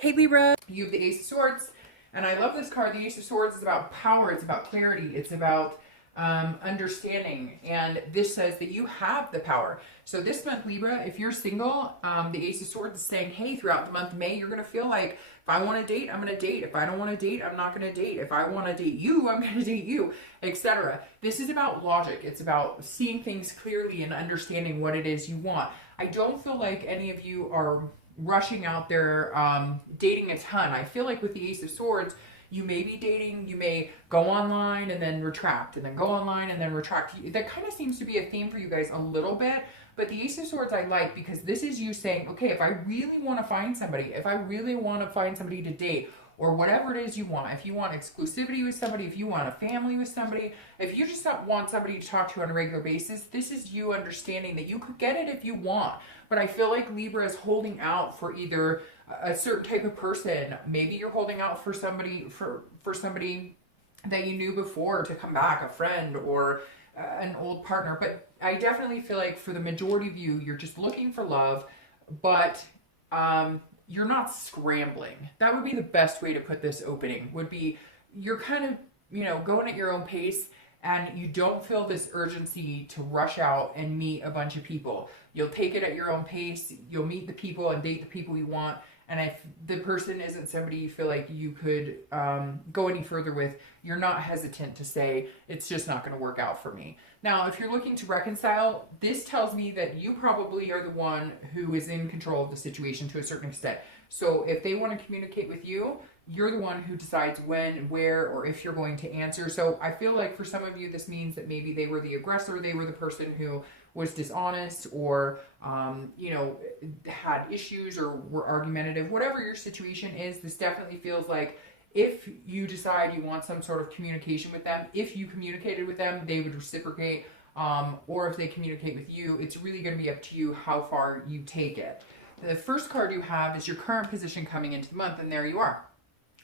Hey Libra, you have the Ace of Swords, and I love this card. The Ace of Swords is about power, it's about clarity, it's about understanding, and this says that you have the power. So this month, Libra, if you're single, the Ace of Swords is saying, hey, throughout the month of May, you're going to feel like, if I want to date, I'm going to date. If I don't want to date, I'm not going to date. If I want to date you, I'm going to date you, etc. This is about logic. It's about seeing things clearly and understanding what it is you want. I don't feel like any of you are rushing out there dating a ton. I feel like with the Ace of Swords, you may be dating, you may go online and then retract, and then go online and then retract. That kind of seems to be a theme for you guys a little bit. But the Ace of Swords I like because this is you saying, okay, if I really want to find somebody, if I really want to find somebody to date, or whatever it is you want, if you want exclusivity with somebody, if you want a family with somebody, if you just want somebody to talk to on a regular basis, this is you understanding that you could get it if you want. But I feel like Libra is holding out for either a certain type of person. Maybe you're holding out for somebody, for somebody that you knew before to come back, a friend or an old partner. But I definitely feel like for the majority of you, you're just looking for love, but you're not scrambling. That would be the best way to put this opening, would be you're kind of, you know, going at your own pace, and you don't feel this urgency to rush out and meet a bunch of people. You'll take it at your own pace. You'll meet the people and date the people you want. And if the person isn't somebody you feel like you could go any further with, you're not hesitant to say, it's just not going to work out for me. Now, if you're looking to reconcile, this tells me that you probably are the one who is in control of the situation to a certain extent. So if they want to communicate with you, you're the one who decides when, where, or if you're going to answer. So I feel like for some of you, this means that maybe they were the aggressor, they were the person who was dishonest, or, you know, had issues or were argumentative. Whatever your situation is, this definitely feels like if you decide you want some sort of communication with them, if you communicated with them, they would reciprocate, or if they communicate with you, it's really going to be up to you how far you take it. The first card you have is your current position coming into the month, and there you are.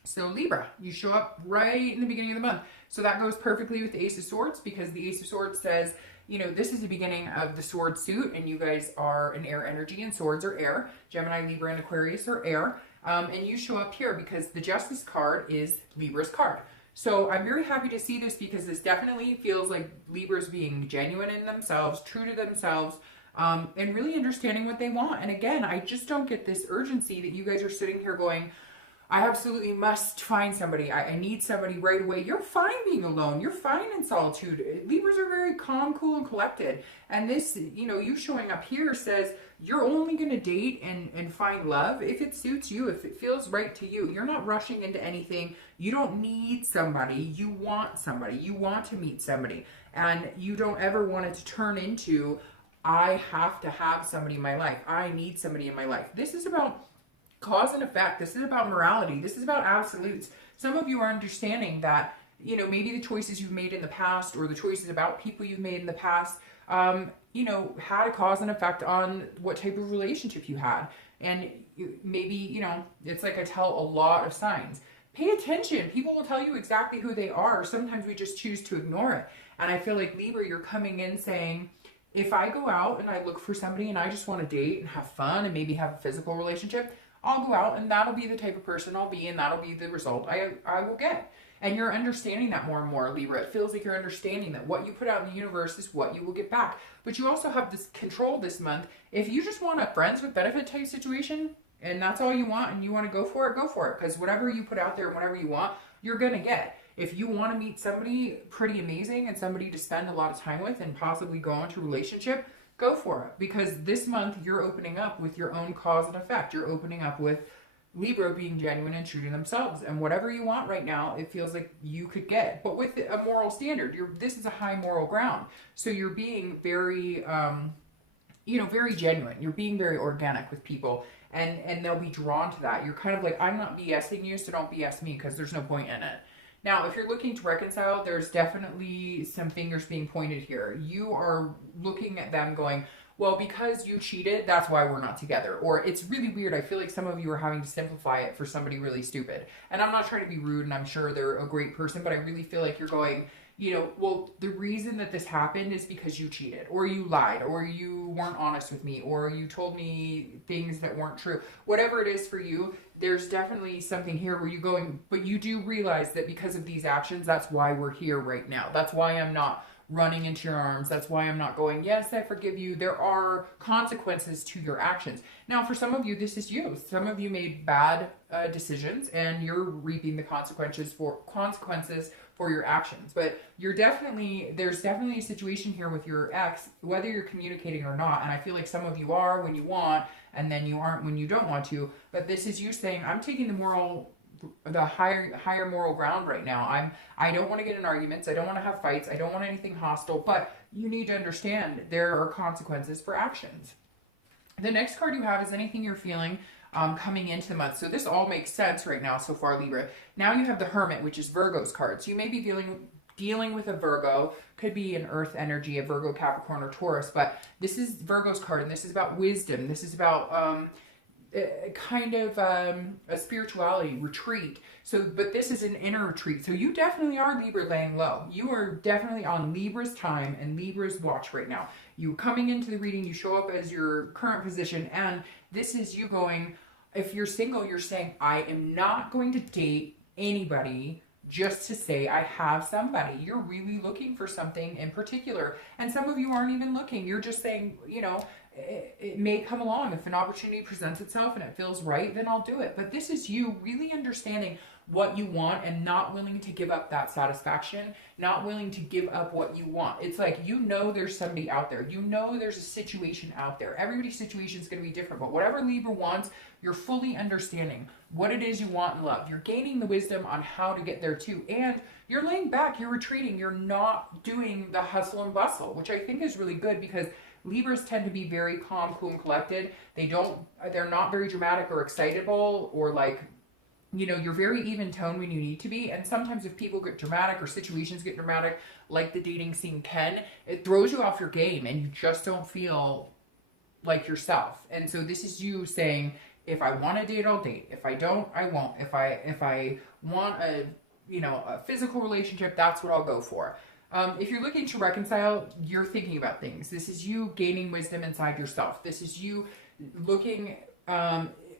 So Libra, you show up right in the beginning of the month. So that goes perfectly with the Ace of Swords, because the Ace of Swords says, you know, this is the beginning of the sword suit, and you guys are an air energy, and swords are air. Gemini, Libra, and Aquarius are air. And you show up here because the Justice card is Libra's card. So I'm very happy to see this, because this definitely feels like Libra's being genuine in themselves, true to themselves, and really understanding what they want. And again, I just don't get this urgency that you guys are sitting here going, I absolutely must find somebody. I need somebody right away. You're fine being alone. You're fine in solitude. Libras are very calm, cool, and collected. And this, you know, you showing up here says you're only going to date and find love if it suits you, if it feels right to you. You're not rushing into anything. You don't need somebody. You want somebody. You want to meet somebody. And you don't ever want it to turn into, I have to have somebody in my life. I need somebody in my life. This is about cause and effect. This is about morality. This is about absolutes. Some of you are understanding that, you know, maybe the choices you've made in the past, or the choices about people you've made in the past, you know, had a cause and effect on what type of relationship you had. And maybe, you know, it's like I tell a lot of signs. Pay attention. People will tell you exactly who they are. Sometimes we just choose to ignore it. And I feel like Libra, you're coming in saying, if I go out and I look for somebody and I just want to date and have fun and maybe have a physical relationship, I'll go out and that'll be the type of person I'll be, and that'll be the result I will get. And you're understanding that more and more, Libra. It feels like you're understanding that what you put out in the universe is what you will get back. But you also have this control this month. If you just want a friends with benefit type situation, and that's all you want, and you want to go for it, go for it. Because whatever you put out there and whatever you want, you're going to get. If you want to meet somebody pretty amazing and somebody to spend a lot of time with and possibly go into a relationship, go for it, because this month you're opening up with your own cause and effect. You're opening up with Libra being genuine and true to themselves, and whatever you want right now, it feels like you could get, but with a moral standard. This is a high moral ground, so you're being very, you know, very genuine. You're being very organic with people, and they'll be drawn to that. You're kind of like, I'm not BSing you, so don't BS me, because there's no point in it. Now, if you're looking to reconcile, there's definitely some fingers being pointed here. You are looking at them going, well, because you cheated, that's why we're not together. Or it's really weird. I feel like some of you are having to simplify it for somebody really stupid. And I'm not trying to be rude, and I'm sure they're a great person, but I really feel like you're going, you know, well, the reason that this happened is because you cheated, or you lied, or you weren't honest with me, or you told me things that weren't true. Whatever it is for you, there's definitely something here where you're going, but you do realize that because of these actions, that's why we're here right now. That's why I'm not running into your arms. That's why I'm not going, yes, I forgive you. There are consequences to your actions. Now, for some of you, this is you. Some of you made bad decisions, and you're reaping the consequences for your actions. But there's definitely a situation here with your ex, whether you're communicating or not. And I feel like some of you are when you want, and then you aren't when you don't want to. But this is you saying, I'm taking the higher moral ground right now. I don't want to get in arguments. I don't want to have fights. I don't want anything hostile. But you need to understand there are consequences for actions. The next card you have is anything you're feeling coming into the month. So this all makes sense right now so far, Libra. Now you have the Hermit, which is Virgo's card. So you may be dealing with a Virgo, could be an earth energy, a Virgo, Capricorn, or Taurus, but this is Virgo's card, and this is about wisdom. This is about a spirituality retreat. So, but this is an inner retreat. So you definitely are, Libra, laying low. You are definitely on Libra's time and Libra's watch right now. You coming into the reading, you show up as your current position, and this is you going, if you're single, you're saying, I am not going to date anybody just to say I have somebody. You're really looking for something in particular. And some of you aren't even looking. You're just saying, you know, it may come along. If an opportunity presents itself and it feels right, then I'll do it. But this is you really understanding what you want and not willing to give up that satisfaction, not willing to give up what you want. It's like, you know, there's somebody out there. You know, there's a situation out there. Everybody's situation is going to be different, but whatever Libra wants, you're fully understanding what it is you want in love. You're gaining the wisdom on how to get there too. And you're laying back, you're retreating. You're not doing the hustle and bustle, which I think is really good, because Libras tend to be very calm, cool, and collected. They're not very dramatic or excitable, or like, you know, you're very even tone when you need to be. And sometimes if people get dramatic or situations get dramatic, like the dating scene can, it throws you off your game and you just don't feel like yourself. And so this is you saying, if I want to date, I'll date. If I don't, I won't. If I want a physical relationship, that's what I'll go for. If you're looking to reconcile, you're thinking about things. This is you gaining wisdom inside yourself. This is you looking,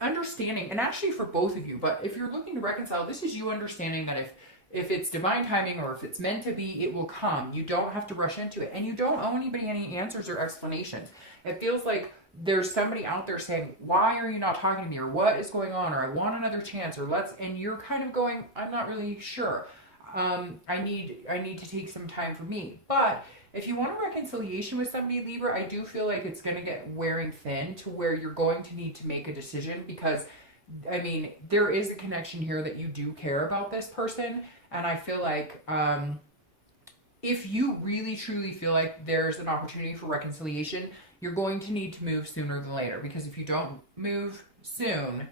understanding, and actually for both of you, but if you're looking to reconcile, this is you understanding that if it's divine timing or if it's meant to be, it will come. You don't have to rush into it, and you don't owe anybody any answers or explanations. It feels like there's somebody out there saying, why are you not talking to me, or what is going on, or I want another chance, or and you're kind of going, I'm not really sure. I need to take some time for me. But if you want a reconciliation with somebody, Libra, I do feel like it's going to get wearing thin to where you're going to need to make a decision, because, I mean, there is a connection here that you do care about this person. And I feel like if you really truly feel like there's an opportunity for reconciliation, you're going to need to move sooner than later, because if you don't move soon,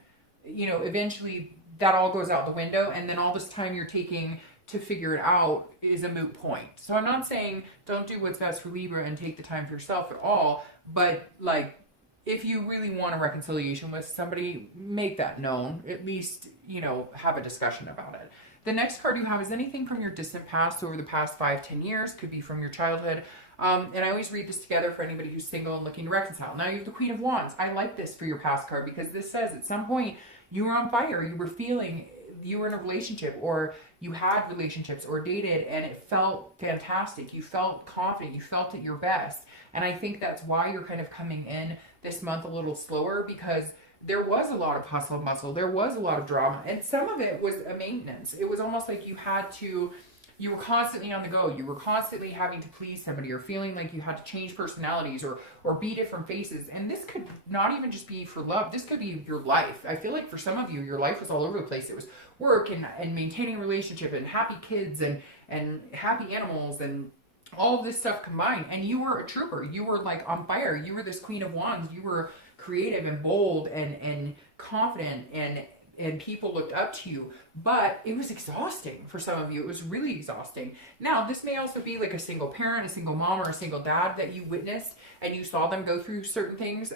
you know, eventually that all goes out the window, and then all this time you're taking to figure it out is a moot point. So I'm not saying don't do what's best for Libra and take the time for yourself at all, but like, if you really want a reconciliation with somebody, make that known. At least, you know, have a discussion about it. The next card you have is anything from your distant past, over the past 5-10 years, could be from your childhood. And I always read this together for anybody who's single and looking to reconcile. Now you have the Queen of Wands. I like this for your past card, because this says at some point you were on fire, you were feeling, you were in a relationship, or you had relationships or dated, and it felt fantastic. You felt confident. You felt at your best. And I think that's why you're kind of coming in this month a little slower, because there was a lot of hustle and bustle. There was a lot of drama, and some of it was a maintenance. It was almost like you were constantly on the go. You were constantly having to please somebody, or feeling like you had to change personalities or be different faces. And this could not even just be for love. This could be your life. I feel like for some of you, your life was all over the place. It was work and maintaining a relationship and happy kids and happy animals and all of this stuff combined. And you were a trooper. You were like on fire. You were this Queen of Wands. You were creative and bold and confident, and people looked up to you. But it was exhausting for some of you. It was really exhausting. Now, this may also be like a single parent, a single mom, or a single dad that you witnessed, and you saw them go through certain things,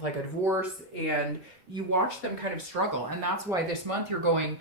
like a divorce, and you watched them kind of struggle. And that's why this month you're going,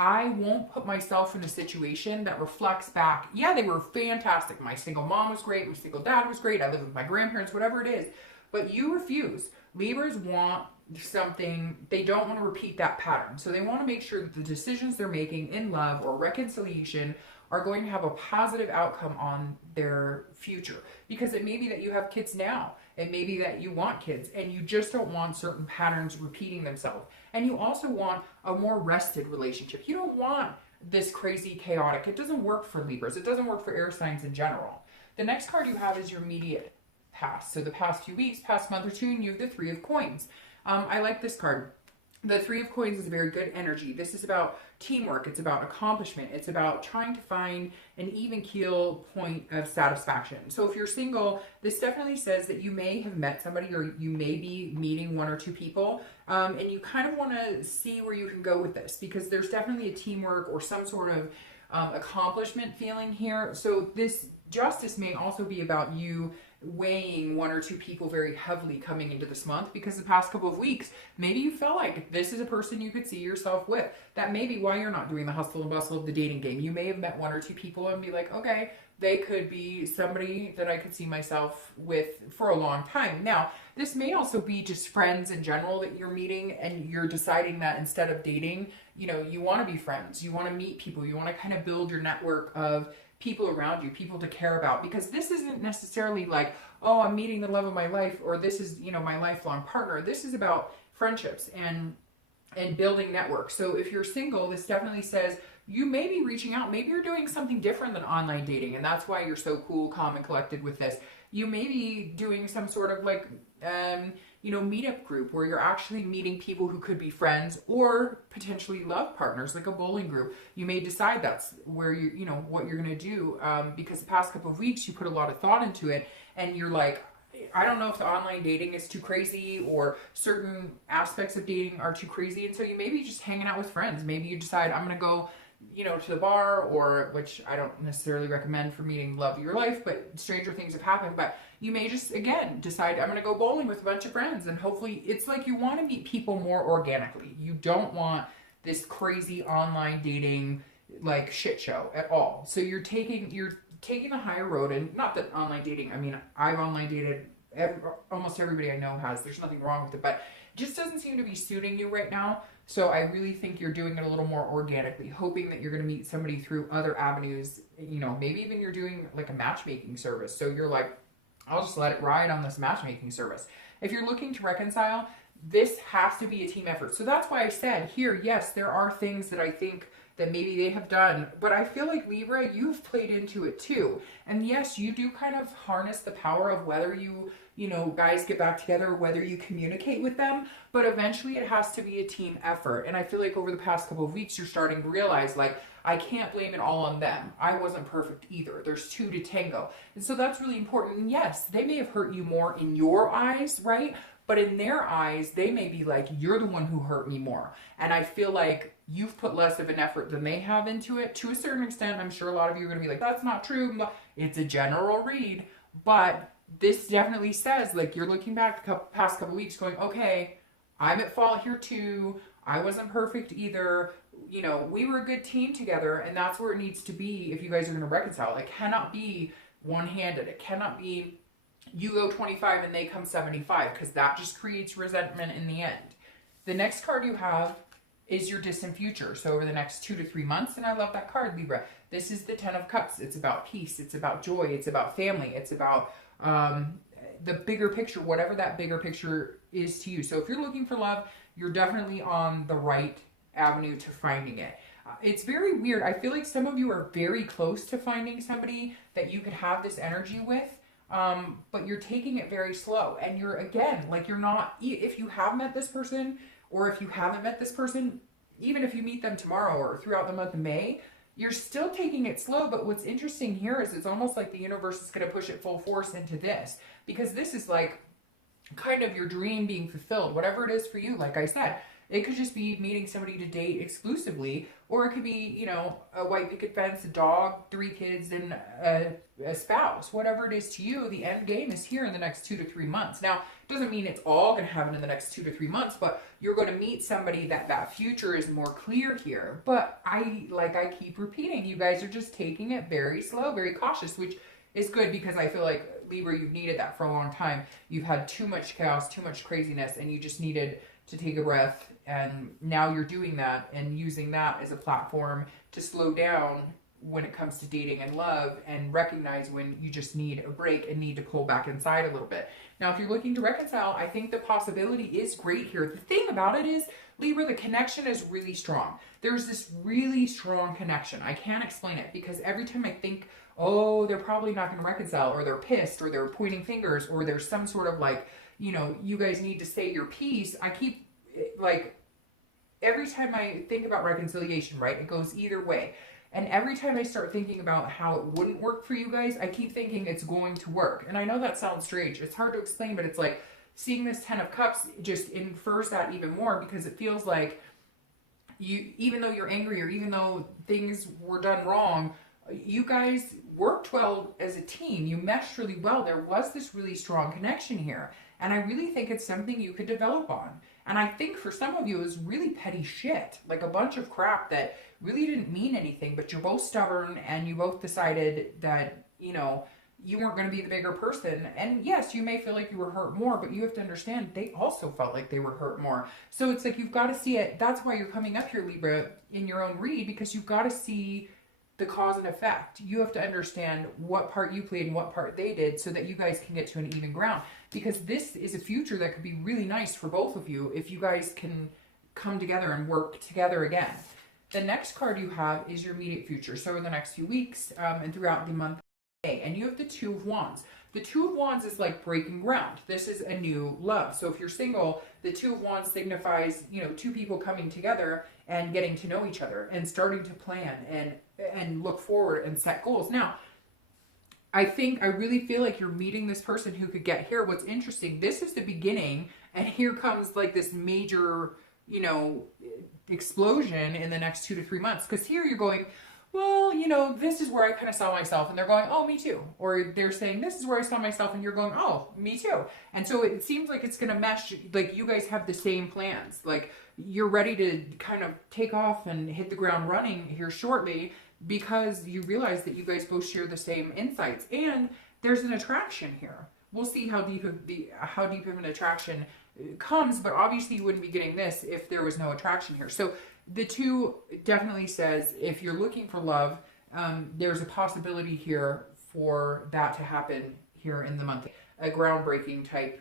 I won't put myself in a situation that reflects back, yeah, they were fantastic. My single mom was great. My single dad was great. I live with my grandparents, whatever it is. But you refuse. Libras want something, they don't want to repeat that pattern. So they want to make sure that the decisions they're making in love or reconciliation are going to have a positive outcome on their future. Because it may be that you have kids now. It may be that you want kids and you just don't want certain patterns repeating themselves. And you also want a more rested relationship. You don't want this crazy chaotic. It doesn't work for Libras. It doesn't work for air signs in general. The next card you have is your immediate past. So the past few weeks, past month or two, and you have the Three of Coins. I like this card. The Three of Coins is a very good energy. This is about teamwork. It's about accomplishment. It's about trying to find an even keel point of satisfaction. So if you're single, this definitely says that you may have met somebody or you may be meeting one or two people, and you kind of want to see where you can go with this because there's definitely a teamwork or some sort of accomplishment feeling here. So this justice may also be about you weighing one or two people very heavily coming into this month because the past couple of weeks, maybe you felt like this is a person you could see yourself with. That may be why you're not doing the hustle and bustle of the dating game. You may have met one or two people and be like, okay, they could be somebody that I could see myself with for a long time. Now, this may also be just friends in general that you're meeting and you're deciding that instead of dating, you know, you want to be friends. You want to meet people. You want to kind of build your network of people around you, people to care about, because this isn't necessarily like, oh, I'm meeting the love of my life, or this is, you know, my lifelong partner. This is about friendships and building networks. So if you're single, this definitely says you may be reaching out. Maybe you're doing something different than online dating, and that's why you're so cool, calm, and collected with this. You may be doing some sort of like, you know, meetup group where you're actually meeting people who could be friends or potentially love partners, like a bowling group. You may decide that's where you know, what you're going to do, because the past couple of weeks you put a lot of thought into it and you're like, I don't know if the online dating is too crazy or certain aspects of dating are too crazy. And so you may be just hanging out with friends. Maybe you decide I'm going to go, you know, to the bar, or which I don't necessarily recommend for meeting love of your life, but stranger things have happened. But you may just, again, decide I'm going to go bowling with a bunch of friends, and hopefully it's like you want to meet people more organically. You don't want this crazy online dating like shit show at all. So you're taking the higher road, and not that online dating, I mean, I've online dated, almost everybody I know has, there's nothing wrong with it, but it just doesn't seem to be suiting you right now. So I really think you're doing it a little more organically, hoping that you're going to meet somebody through other avenues. You know, maybe even you're doing like a matchmaking service. So you're like, I'll just let it ride on this matchmaking service. If you're looking to reconcile, this has to be a team effort. So that's why I said here, yes, there are things that I think that maybe they have done, but I feel like Libra, you've played into it too. And yes, you do kind of harness the power of whether you know, guys get back together, whether you communicate with them, but eventually it has to be a team effort. And I feel like over the past couple of weeks, you're starting to realize, like, I can't blame it all on them. I wasn't perfect either. There's two to tango. And so that's really important. And yes, they may have hurt you more in your eyes, right? But in their eyes, they may be like, you're the one who hurt me more. And I feel like you've put less of an effort than they have into it. To a certain extent, I'm sure a lot of you are going to be like, that's not true. It's a general read. But this definitely says, like, you're looking back the past couple weeks going, okay, I'm at fault here too. I wasn't perfect either. You know, we were a good team together, and that's where it needs to be if you guys are going to reconcile. It cannot be one-handed. It cannot be you go 25 and they come 75, because that just creates resentment in the end. The next card you have is your distant future. So over the next 2 to 3 months, and I love that card, Libra. This is the 10 of Cups. It's about peace. It's about joy. It's about family. It's about the bigger picture, whatever that bigger picture is to you. So if you're looking for love, you're definitely on the right avenue to finding it. It's very weird. I feel like some of you are very close to finding somebody that you could have this energy with, but you're taking it very slow. And you're, again, like, you're not, if you have met this person, or if you haven't met this person, even if you meet them tomorrow or throughout the month of May, you're still taking it slow. But what's interesting here is it's almost like the universe is going to push it full force into this, because this is like kind of your dream being fulfilled, whatever it is for you. Like I said, It could just be meeting somebody to date exclusively, or it could be, you know, a white picket fence, a dog, 3 kids, and a spouse. Whatever it is to you, the end game is here in the next 2 to 3 months. Now, it doesn't mean it's all going to happen in the next 2 to 3 months, but you're going to meet somebody that future is more clear here. But I keep repeating, you guys are just taking it very slow, very cautious, which is good, because I feel like, Libra, you've needed that for a long time. You've had too much chaos, too much craziness, and you just needed to take a breath. And now you're doing that and using that as a platform to slow down when it comes to dating and love, and recognize when you just need a break and need to pull back inside a little bit. Now, if you're looking to reconcile, I think the possibility is great here. The thing about it is, Libra, the connection is really strong. There's this really strong connection. I can't explain it, because every time I think, oh, they're probably not going to reconcile, or they're pissed, or they're pointing fingers, or there's some sort of like, you know, you guys need to say your piece, I keep, like, every time I think about reconciliation, right, it goes either way. And every time I start thinking about how it wouldn't work for you guys, I keep thinking it's going to work. And I know that sounds strange. It's hard to explain, but it's like seeing this 10 of Cups just infers that even more, because it feels like you, even though you're angry, or even though things were done wrong, you guys worked well as a team. You meshed really well. There was this really strong connection here. And I really think it's something you could develop on. And I think for some of you, it was really petty shit, like a bunch of crap that really didn't mean anything, but you're both stubborn, and you both decided that, you know, you weren't going to be the bigger person. And yes, you may feel like you were hurt more, but you have to understand they also felt like they were hurt more. So it's like, you've got to see it. That's why you're coming up here, Libra, in your own read, because you've got to see the cause and effect. You have to understand what part you played and what part they did, so that you guys can get to an even ground. Because this is a future that could be really nice for both of you if you guys can come together and work together again. The next card you have is your immediate future. So in the next few weeks, and throughout the month of May. And you have the 2 of Wands. The 2 of Wands is like breaking ground. This is a new love. So if you're single, the 2 of Wands signifies, you know, 2 people coming together and getting to know each other and starting to plan and look forward and set goals. Now, I really feel like you're meeting this person who could get here. What's interesting, this is the beginning, and here comes like this major, you know, explosion in the next 2 to 3 months. Because here you're going, well, you know, this is where I kind of saw myself, and they're going, oh, me too. Or they're saying, this is where I saw myself, and you're going, oh, me too. And so it seems like it's going to mesh, like you guys have the same plans. Like you're ready to kind of take off and hit the ground running here shortly, because you realize that you guys both share the same insights, and there's an attraction here. We'll see how deep of an attraction comes, but obviously you wouldn't be getting this if there was no attraction here. So the 2 definitely says, if you're looking for love, there's a possibility here for that to happen here in the month. A groundbreaking type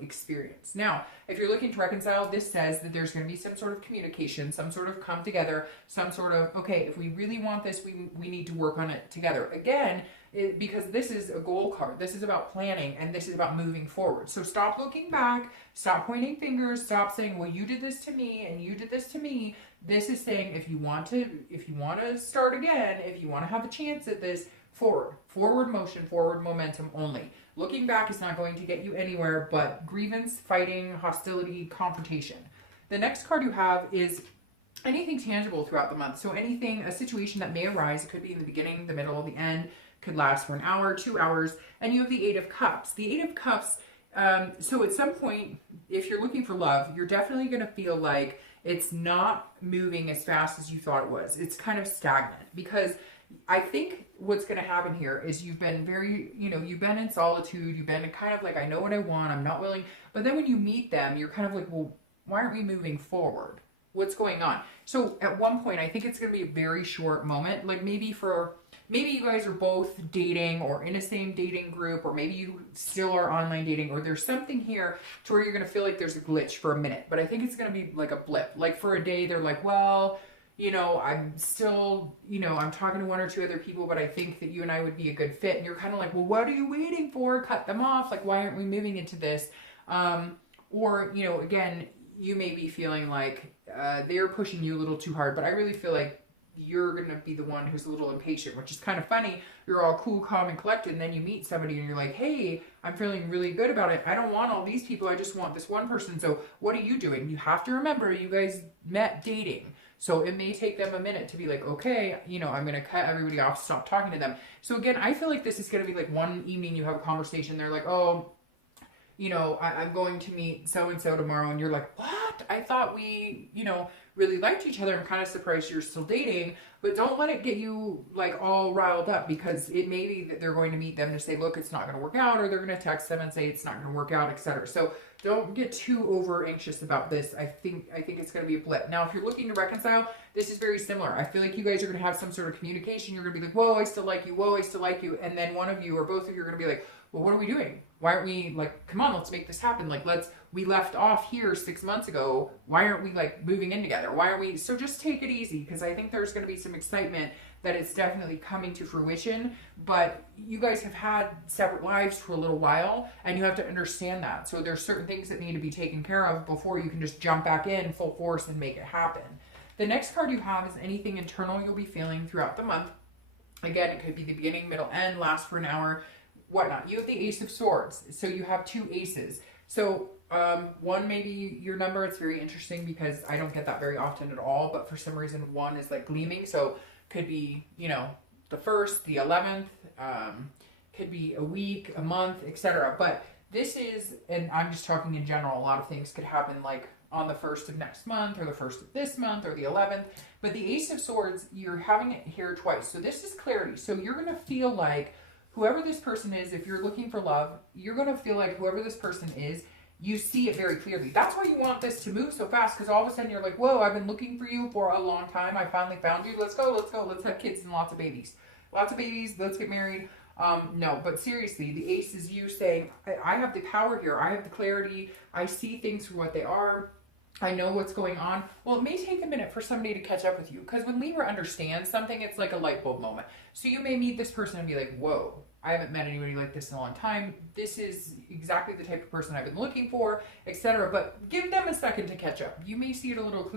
experience. Now, if you're looking to reconcile, this says that there's going to be some sort of communication, some sort of come together, some sort of, okay, if we really want this, we need to work on it together. Again, because this is a goal card. This is about planning, and this is about moving forward. So stop looking back, stop pointing fingers, stop saying, well, you did this to me and you did this to me. This is saying, if you want to start again, if you want to have a chance at this, forward motion, forward momentum only. Looking back is not going to get you anywhere but grievance, fighting, hostility, confrontation. The next card you have is anything tangible throughout the month. So anything, a situation that may arise, it could be in the beginning, the middle, the end, could last for an hour, 2 hours, and you have the 8 of Cups. The 8 of Cups, so at some point, if you're looking for love, you're definitely going to feel like it's not moving as fast as you thought it was. It's kind of stagnant, because I think what's going to happen here is you've been very, you know, you've been in solitude. You've been kind of like, I know what I want. I'm not willing. But then when you meet them, you're kind of like, well, why aren't we moving forward? What's going on? So at one point, I think it's going to be a very short moment. Like maybe you guys are both dating or in a same dating group, or maybe you still are online dating, or there's something here to where you're going to feel like there's a glitch for a minute. But I think it's going to be like a blip. Like for a day, they're like, well, you know, I'm still, you know, I'm talking to 1 or 2 other people, but I think that you and I would be a good fit. And you're kind of like, well, what are you waiting for? Cut them off. Like, why aren't we moving into this? Or, you know, again, you may be feeling like they're pushing you a little too hard, but I really feel like you're going to be the one who's a little impatient, which is kind of funny. You're all cool, calm, and collected, and then you meet somebody and you're like, hey, I'm feeling really good about it. I don't want all these people. I just want this one person. So what are you doing? You have to remember, you guys met dating. So it may take them a minute to be like, okay, you know, I'm going to cut everybody off, stop talking to them. So again, I feel like this is going to be like one evening you have a conversation. They're like, oh, you know, I'm going to meet so-and-so tomorrow. And you're like, what? I thought we, you know, really liked each other. I'm kind of surprised you're still dating. But don't let it get you like all riled up, because it may be that they're going to meet them to say, look, it's not going to work out, or they're going to text them and say it's not going to work out, etc. So don't get too over anxious about this. I think it's going to be a blip. Now, if you're looking to reconcile, this is very similar. I feel like you guys are going to have some sort of communication. You're going to be like, whoa, I still like you. Whoa, I still like you. And then one of you or both of you are going to be like, well, what are we doing? Why aren't we like, come on, let's make this happen. Like, we left off here 6 months ago. Why aren't we like moving in together? Why aren't we? So just take it easy, because I think there's going to be some excitement that it's definitely coming to fruition. But you guys have had separate lives for a little while, and you have to understand that. So there's certain things that need to be taken care of before you can just jump back in full force and make it happen. The next card you have is anything internal you'll be feeling throughout the month. Again, it could be the beginning, middle, end, last for an hour, whatnot. You have the Ace of Swords. So you have two aces. So one may be your number. It's very interesting because I don't get that very often at all, but for some reason one is like gleaming. So could be, you know, the 1st, the 11th, could be a week, a month, etc. But this is, and I'm just talking in general, a lot of things could happen like on the 1st of next month, or the 1st of this month, or the 11th. But the Ace of Swords, you're having it here twice. So this is clarity. So you're going to feel like whoever this person is, if you're looking for love, you're going to feel like whoever this person is, you see it very clearly. That's why you want this to move so fast, because all of a sudden you're like, whoa, I've been looking for you for a long time. I finally found you. Let's go, let's go. Let's have kids and lots of babies. Lots of babies. Let's get married. No, but seriously, the Ace is you saying, I have the power here. I have the clarity. I see things for what they are. I know what's going on. Well, it may take a minute for somebody to catch up with you, because when Libra understands something, it's like a light bulb moment. So you may meet this person and be like, whoa, I haven't met anybody like this in a long time. This is exactly the type of person I've been looking for, etc. But give them a second to catch up. You may see it a little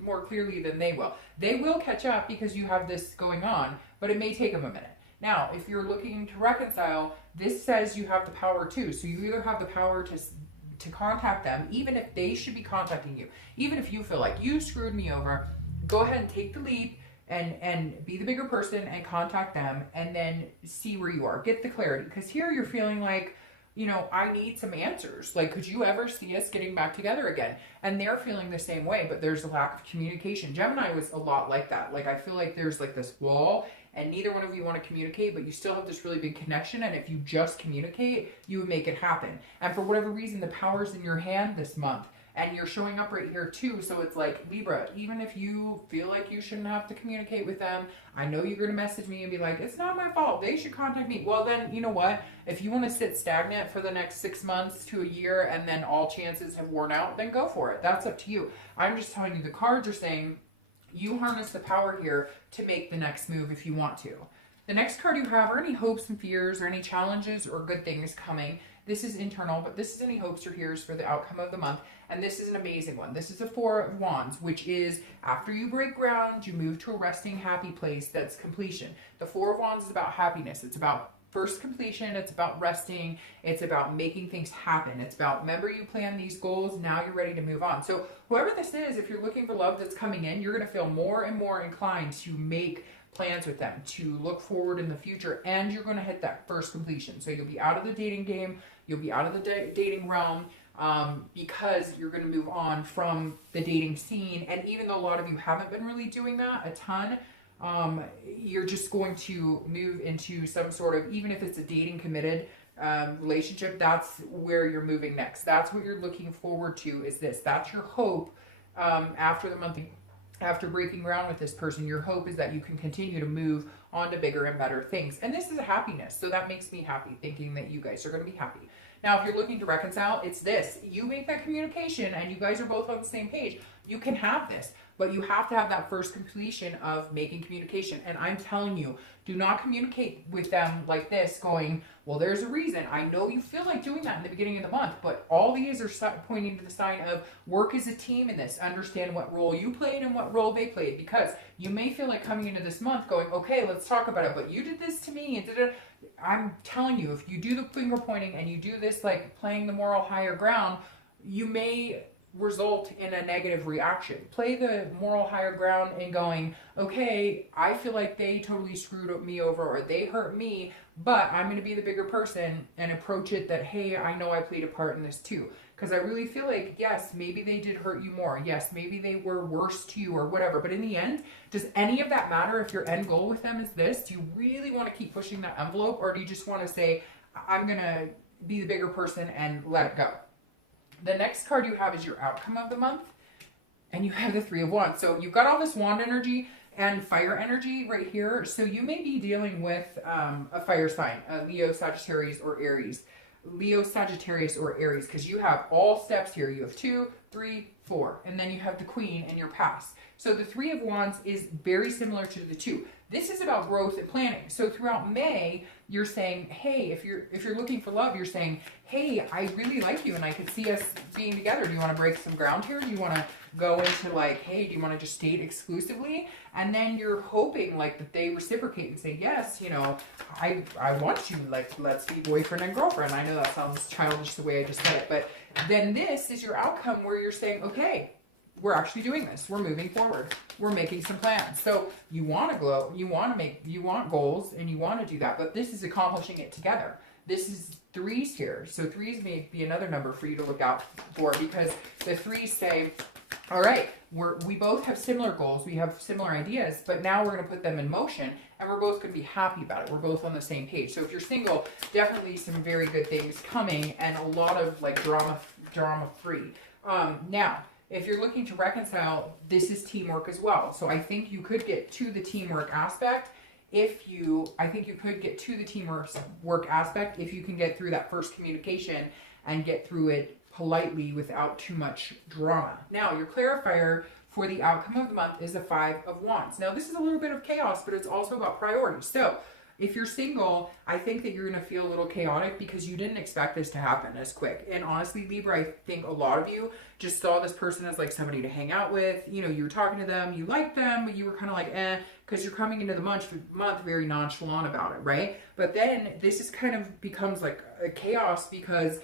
more clearly than they will. They will catch up because you have this going on, but it may take them a minute. Now, if you're looking to reconcile, this says you have the power too. So you either have the power to contact them, even if they should be contacting you. Even if you feel like you screwed me over, go ahead and take the leap and be the bigger person and contact them, and then see where you are. Get the clarity. Because here you're feeling like, you know, I need some answers. Like, could you ever see us getting back together again? And they're feeling the same way, but there's a lack of communication. Gemini was a lot like that. Like, I feel like there's like this wall, and neither one of you want to communicate, but you still have this really big connection. And if you just communicate, you would make it happen. And for whatever reason, the power's in your hand this month. And you're showing up right here too. So it's like, Libra, even if you feel like you shouldn't have to communicate with them, I know you're going to message me and be like, it's not my fault. They should contact me. Well, then, you know what? If you want to sit stagnant for the next 6 months to a year and then all chances have worn out, then go for it. That's up to you. I'm just telling you, the cards are saying you harness the power here to make the next move if you want to. The next card you have are any hopes and fears or any challenges or good things coming. This is internal, but this is any hopes or fears for the outcome of the month. And this is an amazing one. This is the 4 of Wands, which is after you break ground, you move to a resting, happy place. That's completion. The 4 of Wands is about happiness. It's about first completion. It's about resting. It's about making things happen. It's about, remember, you plan these goals. Now you're ready to move on. So whoever this is, if you're looking for love that's coming in, you're going to feel more and more inclined to make plans with them, to look forward in the future, and you're going to hit that first completion. So you'll be out of the dating game. You'll be out of the dating realm. Because you're going to move on from the dating scene. And even though a lot of you haven't been really doing that a ton, you're just going to move into some sort of, even if it's a dating committed relationship, that's where you're moving next. That's what you're looking forward to, is this. That's your hope after the month. After breaking ground with this person, your hope is that you can continue to move on to bigger and better things. And this is a happiness. So that makes me happy, thinking that you guys are going to be happy. Now, if you're looking to reconcile, it's this. You make that communication and you guys are both on the same page. You can have this. but you have to have that first completion of making communication. And I'm telling you, do not communicate with them like this going, well, there's a reason. I know you feel like doing that in the beginning of the month, but all these are pointing to the sign of work as a team in this. Understand what role you played and what role they played, because you may feel like coming into this month going, okay, let's talk about it, but you did this to me. And I'm telling you, if you do the finger pointing and you do this, like playing the moral higher ground, you may result in a negative reaction. Play the moral higher ground and going, okay, I feel like they totally screwed me over or they hurt me, but I'm going to be the bigger person and approach it that, hey, I know I played a part in this too. Because I really feel like, yes, maybe they did hurt you more. Yes, maybe they were worse to you or whatever. But in the end, does any of that matter if your end goal with them is this? Do you really want to keep pushing that envelope, or do you just want to say, I'm going to be the bigger person and let it go? The next card you have is your outcome of the month, and you have the Three of Wands. So you've got all this wand energy and fire energy right here. So you may be dealing with a fire sign, a Leo, Sagittarius, or Aries. Leo, Sagittarius, or Aries, because you have all steps here. You have 2, 3, 4, and then you have the Queen in your past. So the Three of Wands is very similar to the 2. This is about growth and planning. So throughout May, you're saying, hey, if you're looking for love, you're saying, hey, I really like you and I could see us being together. Do you want to break some ground here? Do you want to go into like, hey, do you want to just date exclusively? And then you're hoping like that they reciprocate and say, yes, you know, I want you, like, let's be boyfriend and girlfriend. I know that sounds childish the way I just said it, but then this is your outcome where you're saying, okay, we're actually doing this. We're moving forward. We're making some plans. So you want to glow, you want goals, and you want to do that, but this is accomplishing it together. This is 3s here. So 3s may be another number for you to look out for, because the 3s say, all right, we both have similar goals. We have similar ideas, but now we're going to put them in motion and we're both going to be happy about it. We're both on the same page. So if you're single, definitely some very good things coming and a lot of like drama free. Now, if you're looking to reconcile, this is teamwork as well. So I think you could get to the teamwork aspect if you can get through that first communication and get through it politely without too much drama. Now, your clarifier for the outcome of the month is the Five of Wands. Now, this is a little bit of chaos, but it's also about priorities. So if you're single, I think that you're going to feel a little chaotic because you didn't expect this to happen as quick. And honestly, Libra, I think a lot of you just saw this person as like somebody to hang out with. You know, you were talking to them, you liked them, but you were kind of like, because you're coming into the month very nonchalant about it, right? But then this is kind of becomes like a chaos because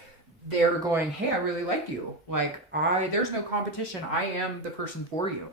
they're going, hey, I really like you. Like, there's no competition. I am the person for you.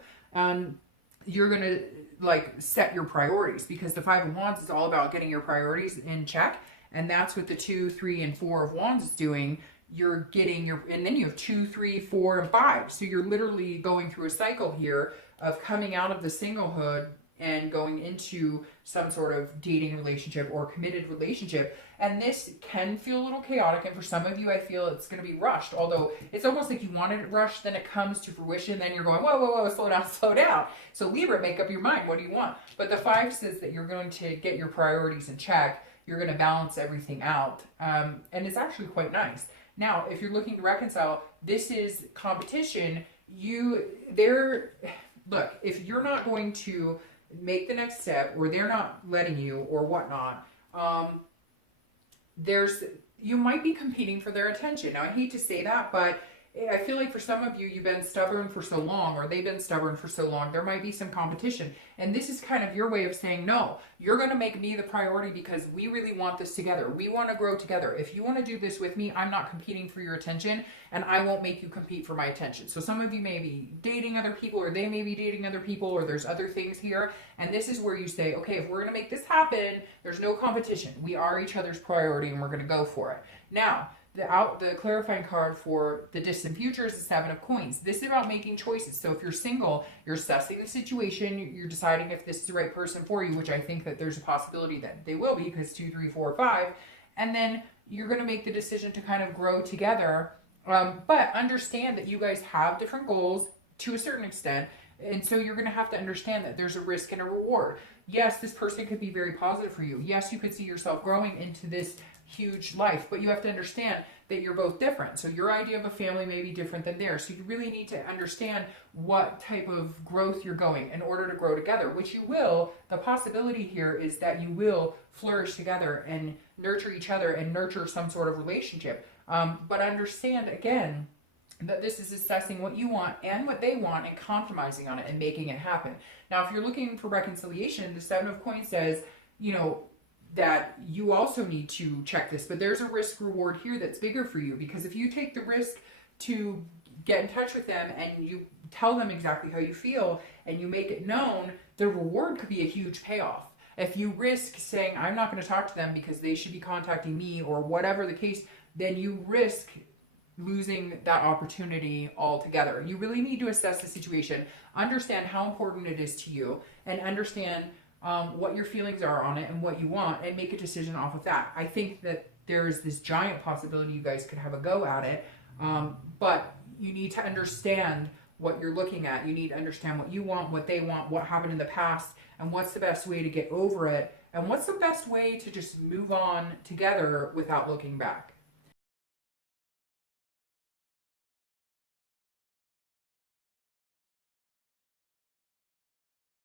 You're going to like set your priorities, because the Five of Wands is all about getting your priorities in check. And that's what the 2, 3, and 4 of Wands is doing. You're getting and then you have 2, 3, 4, and 5. So you're literally going through a cycle here of coming out of the singlehood and going into some sort of dating relationship or committed relationship. And this can feel a little chaotic. And for some of you, I feel it's going to be rushed. Although it's almost like you wanted it rushed, then it comes to fruition. Then you're going, whoa, whoa, whoa, slow down, slow down. So Libra, make up your mind. What do you want? But the 5 says that you're going to get your priorities in check. You're going to balance everything out. And it's actually quite nice. Now, if you're looking to reconcile, this is competition. Look, if you're not going to make the next step, or they're not letting you, or whatnot, you might be competing for their attention. Now, I hate to say that, but I feel like for some of you, you've been stubborn for so long, or they've been stubborn for so long, there might be some competition. And this is kind of your way of saying, no, you're going to make me the priority because we really want this together. We want to grow together. If you want to do this with me, I'm not competing for your attention, and I won't make you compete for my attention. So some of you may be dating other people, or they may be dating other people, or there's other things here. And this is where you say, okay, if we're going to make this happen, there's no competition. We are each other's priority, and we're going to go for it. Now, the clarifying card for the distant future is the 7 of Coins. This is about making choices. So if you're single, you're assessing the situation, you're deciding if this is the right person for you, which I think that there's a possibility that they will be, because 2, 3, 4, 5. And then you're going to make the decision to kind of grow together. But understand that you guys have different goals to a certain extent. And so you're going to have to understand that there's a risk and a reward. Yes, this person could be very positive for you. Yes, you could see yourself growing into this huge life, but you have to understand that you're both different. So your idea of a family may be different than theirs. So you really need to understand what type of growth you're going in order to grow together, which you will. The possibility here is that you will flourish together and nurture each other and nurture some sort of relationship. But understand, again, that this is assessing what you want and what they want and compromising on it and making it happen. Now, if you're looking for reconciliation, the Seven of Coins says, you know, that you also need to check this, but there's a risk reward here that's bigger for you, because if you take the risk to get in touch with them and you tell them exactly how you feel and you make it known, the reward could be a huge payoff. If you risk saying, I'm not going to talk to them because they should be contacting me or whatever the case, then you risk losing that opportunity altogether. You really need to assess the situation, understand how important it is to you, and understand what your feelings are on it and what you want, and make a decision off of that. I think that there's this giant possibility you guys could have a go at it, but you need to understand what you're looking at. You need to understand what you want, what they want, what happened in the past, and what's the best way to get over it, and what's the best way to just move on together without looking back.